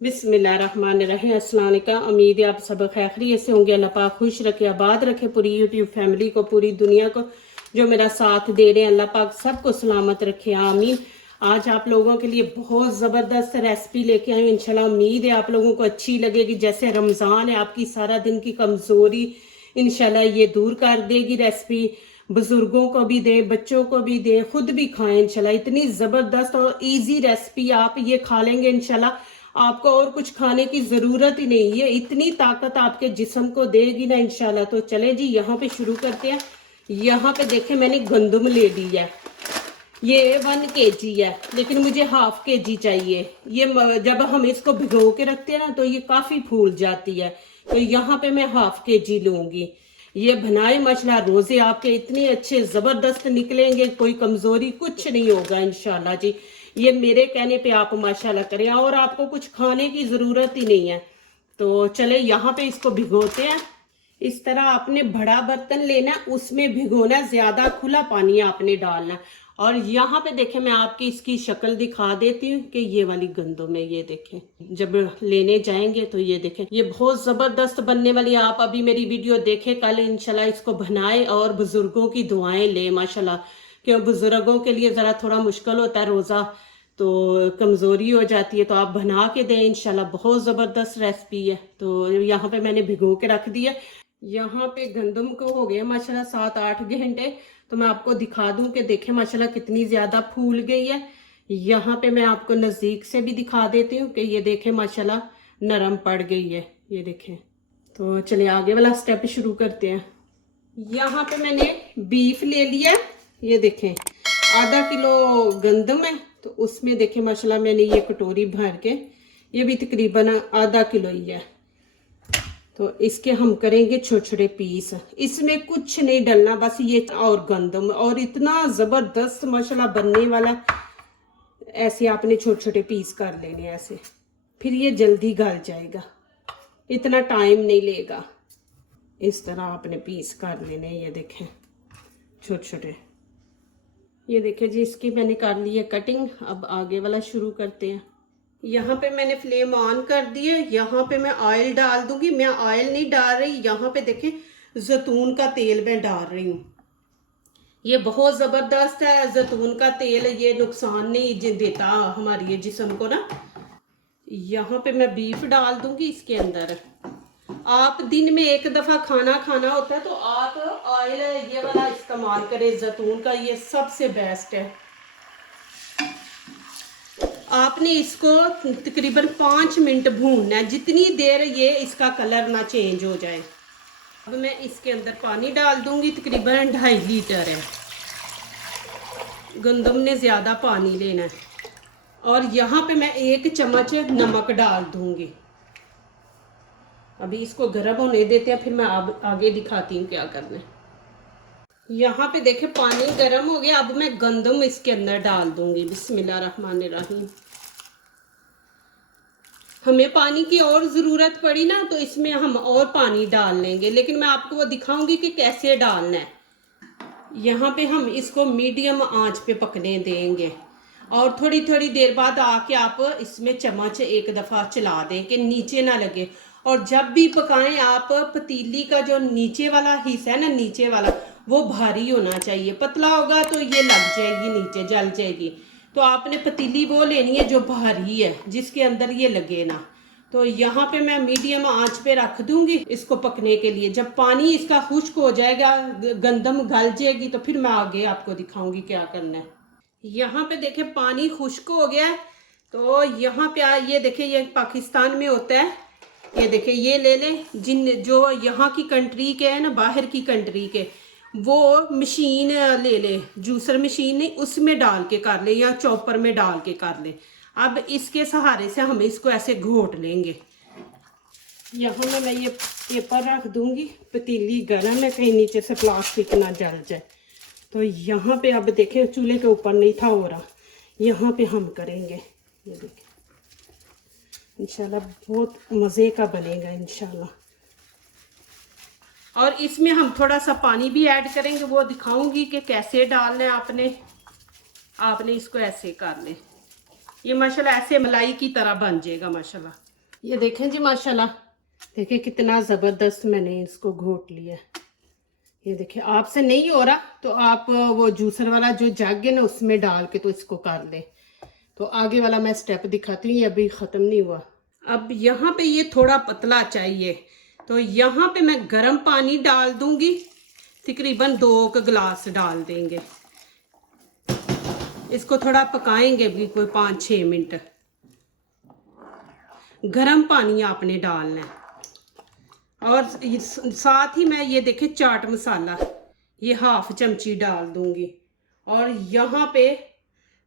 बिस्मिल्लाहिर्रहमानिर्रहीम। अस्सलाम वालेकुम। उम्मीद है आप सब खैरियत से होंगे। अल्लाह पाक खुश रखे, आबाद रखे पूरी यूट्यूब फैमिली को, पूरी दुनिया को जो मेरा साथ दे रहे हैं। अल्लाह पाक सबको सलामत रखे, आमीन। आज आप लोगों के लिए बहुत ज़बरदस्त रेसिपी लेके आई हूँ। इंशाल्लाह उम्मीद है आप लोगों को अच्छी लगेगी। जैसे रमज़ान है, आपकी सारा दिन की कमज़ोरी इंशाल्लाह ये दूर कर देगी रेसिपी। बुजुर्गों को भी दें, बच्चों को भी दें, खुद भी खाएं इंशाल्लाह। इतनी ज़बरदस्त और इजी रेसिपी, आप ये खा लेंगे इंशाल्लाह, आपको और कुछ खाने की जरूरत ही नहीं। ये इतनी ताकत आपके जिस्म को देगी ना इंशाल्लाह। तो चले जी यहाँ पे शुरू करते हैं। यहाँ पे देखें मैंने गंदम ले ली है, ये 1 kg है, लेकिन मुझे ½ kg चाहिए। ये जब हम इसको भिगो के रखते हैं ना तो ये काफी फूल जाती है। तो यहाँ पे मैं ½ kg लूंगी। ये बनाए माशाल्लाह, रोजे आपके इतने अच्छे जबरदस्त निकलेंगे, कोई कमजोरी कुछ नहीं होगा इंशाल्लाह जी। ये मेरे कहने पे आप माशाल्लाह करें और आपको कुछ खाने की जरूरत ही नहीं है। तो चले यहाँ पे इसको भिगोते हैं। इस तरह आपने बड़ा बर्तन लेना, उसमें भिगोना, ज्यादा खुला पानी आपने डालना। और यहाँ पे देखें मैं आपकी इसकी शक्ल दिखा देती हूँ कि ये वाली गंदम है। ये देखें, जब लेने जाएंगे तो ये देखें, ये बहुत जबरदस्त बनने वाली है। आप अभी मेरी वीडियो देखें, कल इंशाल्लाह इसको बनाए और बुजुर्गों की दुआएं ले माशाल्लाह। क्यों बुजुर्गों के लिए जरा थोड़ा मुश्किल होता है रोजा, तो कमजोरी हो जाती है, तो आप बना के दें इंशाल्लाह। बहुत जबरदस्त रेसिपी है। तो यहाँ पे मैंने भिगो के रख दिया। यहाँ पे गंदम को हो गया माशाल्लाह 7-8 घंटे। तो मैं आपको दिखा दूं कि देखें माशाल्लाह कितनी ज्यादा फूल गई है। यहाँ पे मैं आपको नजदीक से भी दिखा देती हूँ कि ये देखें माशाल्लाह नरम पड़ गई है। ये देखें। तो चलिए आगे वाला स्टेप शुरू करते हैं। यहाँ पे मैंने बीफ ले लिया। ये देखें ½ किलो गंदम है, तो उसमें देखें माशाल्लाह मैंने ये कटोरी भर के, ये भी तकरीबन ½ किलो ही है। तो इसके हम करेंगे छोटे छोटे पीस। इसमें कुछ नहीं डलना, बस ये और गंदम, और इतना जबरदस्त माशाल्लाह बनने वाला। ऐसे आपने छोटे छोटे पीस कर लेने ऐसे, फिर ये जल्दी गल जाएगा, इतना टाइम नहीं लेगा। इस तरह आपने पीस कर लेने। ये देखें छोटे छोटे। ये देखें जी, इसकी मैंने कर ली है कटिंग। अब आगे वाला शुरू करते हैं। यहाँ पे मैंने फ्लेम ऑन कर दी है। यहाँ पे मैं ऑयल डाल दूंगी। मैं ऑयल नहीं डाल रही, यहाँ पे देखें जैतून का तेल मैं डाल रही हूँ। ये बहुत जबरदस्त है जैतून का तेल, ये नुकसान नहीं देता हमारे जिस्म को ना। यहाँ पे मैं बीफ डाल दूंगी इसके अंदर। आप दिन में 1 दफा खाना खाना होता है तो आप ऑयल ये वाला इस्तेमाल करें, जैतून का, ये सबसे बेस्ट है। आपने इसको तकरीबन 5 मिनट भूनना है, जितनी देर ये इसका कलर ना चेंज हो जाए। अब मैं इसके अंदर पानी डाल दूंगी, तकरीबन 2.5 लीटर है। गंदम ने ज्यादा पानी लेना है। और यहाँ पे मैं 1 चम्मच नमक डाल दूंगी। अभी इसको गर्म होने देते हैं, फिर मैं आगे दिखाती हूँ क्या करना है। यहाँ पे देखे पानी गर्म हो गया। अब मैं गंदम इसके अंदर डाल दूंगी। बिस्मिल्लाहिर्रहमानिर्रहीम। हमें पानी की और ज़रूरत पड़ी ना तो इसमें हम और पानी डाल लेंगे, लेकिन मैं आपको वो दिखाऊंगी कि कैसे डालना है। यहाँ पे हम इसको मीडियम आंच पे पकने देंगे और थोड़ी थोड़ी देर बाद आके आप इसमें चम्मच 1 दफ़ा चला दें कि नीचे ना लगे। और जब भी पकाएं आप पतीली का जो नीचे वाला हिस्सा है ना, नीचे वाला, वो भारी होना चाहिए। पतला होगा तो ये लग जाएगी, नीचे जल जाएगी। तो आपने पतीली वो लेनी है जो भारी है, जिसके अंदर ये लगे ना। तो यहाँ पे मैं मीडियम आंच पे रख दूंगी इसको पकने के लिए। जब पानी इसका खुश्क हो जाएगा, गंदम गल जाएगी, तो फिर मैं आगे आपको दिखाऊंगी क्या करना है। यहाँ पे देखे पानी खुश्क हो गया है। तो यहाँ पे ये देखे, ये पाकिस्तान में होता है। ये देखे, ये ले लें, जो यहाँ की कंट्री के है ना, बाहर की कंट्री के, वो मशीन ले ले, जूसर मशीन नहीं, उसमें डाल के कर ले या चॉपर में डाल के कर ले। अब इसके सहारे से हम इसको ऐसे घोट लेंगे। यहाँ मैं ये पेपर रख दूंगी, पतीली गर्म है, कहीं नीचे से प्लास्टिक ना जल जाए। तो यहाँ पे अब देखें चूल्हे के ऊपर नहीं था हो रहा, यहाँ पे हम करेंगे। ये देखें इंशाल्लाह बहुत मज़े का बनेगा इंशाल्लाह। और इसमें हम थोड़ा सा पानी भी ऐड करेंगे, वो दिखाऊंगी कि कैसे डालना है। आपने इसको ऐसे कर ले। ये माशाल्लाह ऐसे मलाई की तरह बन जाएगा माशाल्लाह। ये देखें जी माशाल्लाह, देखिए कितना ज़बरदस्त मैंने इसको घोट लिया। ये देखिए आपसे नहीं हो रहा तो आप वो जूसर वाला जो जग है ना उसमें डाल के तो इसको कर ले। तो आगे वाला मैं स्टेप दिखाती हूँ, ये अभी ख़त्म नहीं हुआ। अब यहाँ पे ये थोड़ा पतला चाहिए तो यहाँ पे मैं गर्म पानी डाल दूंगी, तकरीबन 2 गिलास डाल देंगे। इसको थोड़ा पकाएंगे भी कोई 5-6 मिनट। गर्म पानी आपने डालना है। और साथ ही मैं ये देखिए चाट मसाला ये 1/2 चमची डाल दूंगी। और यहाँ पे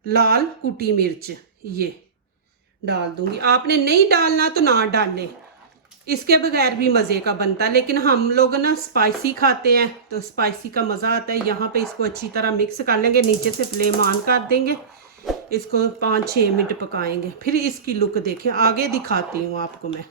लाल कुटी मिर्च ये डाल दूंगी। आपने नहीं डालना तो ना डालें, इसके बगैर भी मज़े का बनता है, लेकिन हम लोग ना स्पाइसी खाते हैं तो स्पाइसी का मज़ा आता है। यहाँ पे इसको अच्छी तरह मिक्स कर लेंगे, नीचे से फ्लेम ऑन कर देंगे, इसको 5-6 मिनट पकाएंगे। फिर इसकी लुक देखें, आगे दिखाती हूँ आपको मैं।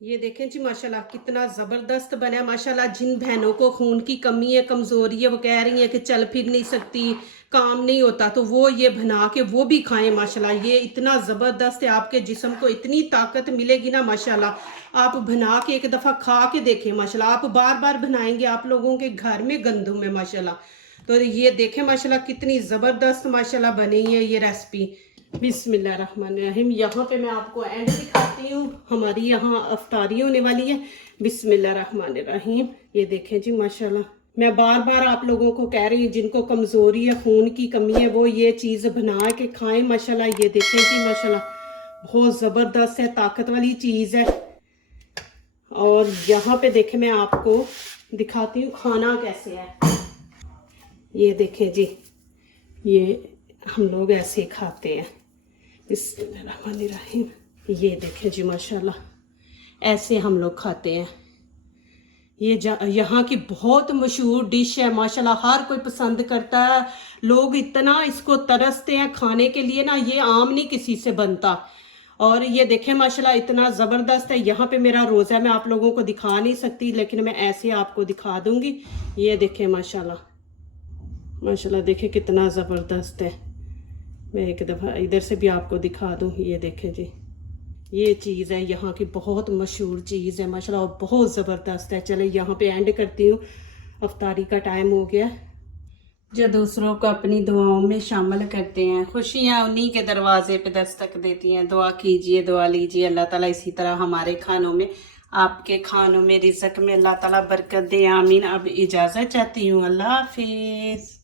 ये देखें जी माशाल्लाह कितना ज़बरदस्त बना है माशाल्लाह। जिन बहनों को खून की कमी है, कमज़ोरी है, वो कह रही है कि चल फिर नहीं सकती, काम नहीं होता, तो वो ये बना के वो भी खाएं माशाल्लाह। ये इतना ज़बरदस्त है, आपके जिस्म को इतनी ताकत मिलेगी ना माशाल्लाह। आप बना के एक दफ़ा खा के देखें माशाल्लाह, आप बार बार बनाएंगे, आप लोगों के घर में गंदम है माशाल्लाह। तो ये देखें माशाल्लाह कितनी ज़बरदस्त माशाल्लाह बनी है ये रेसिपी। बिस्मिल्लाहिर्रहमानिर्रहीम। यहाँ पे मैं आपको एंड दिखाती हूँ, हमारी यहाँ अफ्तारी होने वाली है। बिस्मिल्लाहिर्रहमानिर्रहीम। ये देखें जी माशाल्लाह, मैं बार बार आप लोगों को कह रही हूँ जिनको कमज़ोरी है, खून की कमी है, वो ये चीज़ बना के खाएं माशाल्लाह। ये देखें जी माशाल्लाह बहुत ज़बरदस्त है, ताकत वाली चीज़ है। और यहाँ पे देखें मैं आपको दिखाती हूँ खाना कैसे है। ये देखें जी, ये हम लोग ऐसे खाते हैं। बिस्मिल्लाहिर्रहमानिर्रहीम। ये देखें जी माशाल्लाह ऐसे हम लोग खाते हैं। ये यहाँ की बहुत मशहूर डिश है माशाल्लाह, हर कोई पसंद करता है, लोग इतना इसको तरसते हैं खाने के लिए ना, ये आम नहीं किसी से बनता। और ये देखें माशाल्लाह इतना ज़बरदस्त है। यहाँ पे मेरा रोज़ा है, मैं आप लोगों को दिखा नहीं सकती, लेकिन मैं ऐसे आपको दिखा दूँगी। ये देखें माशाल्लाह माशाल्लाह, देखें कितना ज़बरदस्त है। मैं एक दफ़ा इधर से भी आपको दिखा दूँ। ये देखें जी, ये चीज़ है यहाँ की बहुत मशहूर चीज़ है माशाल्लाह, और बहुत ज़बरदस्त है। चले यहाँ पे एंड करती हूँ, अफ्तारी का टाइम हो गया। जो दूसरों को अपनी दुआओं में शामिल करते हैं, खुशियाँ उन्हीं के दरवाजे पे दस्तक देती हैं। दुआ कीजिए, दुआ लीजिए, अल्लाह ताला इसी तरह हमारे खानों में, आपके खानों में, रिज़्क़ में अल्लाह ताला बरकत दे, आमीन। अब इजाज़त चाहती हूँ, अल्लाह हाफिज़।